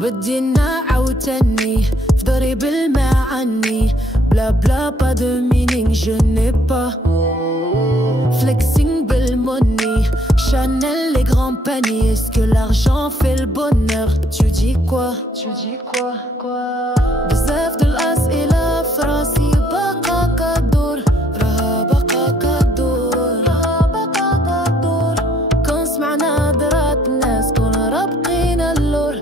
بدي نعاوتني في داري بالمعني بلا بلا با دو مينينغ جو ني با flexing بالموني Chanel les grands paniers est-ce que l'argent fait le bonheur tu dis quoi بزاف د الأسئلة في راسي باقا كدور راها باقا كدور كون سمعنا درات الناس كون رابقين اللور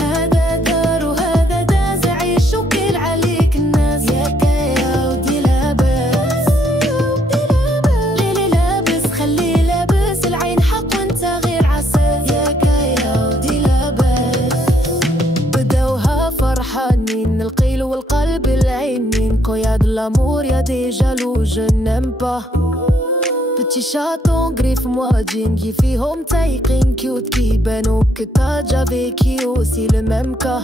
هذا دار وهذا داز عيش وكل عليك الناس يا كايا ودي لاباس ليلي لابس خلي لابس العين حق وانت غير عساس يا كايا ودي لاباس بداوها فرحانين القيل والقلب العينين كويا de l'amour y'a des jaloux je n'aime pas Petit chaton griffe moadine qui فيهم تايقين كيوت كيبانو que t'as déjà vécu aussi le même cas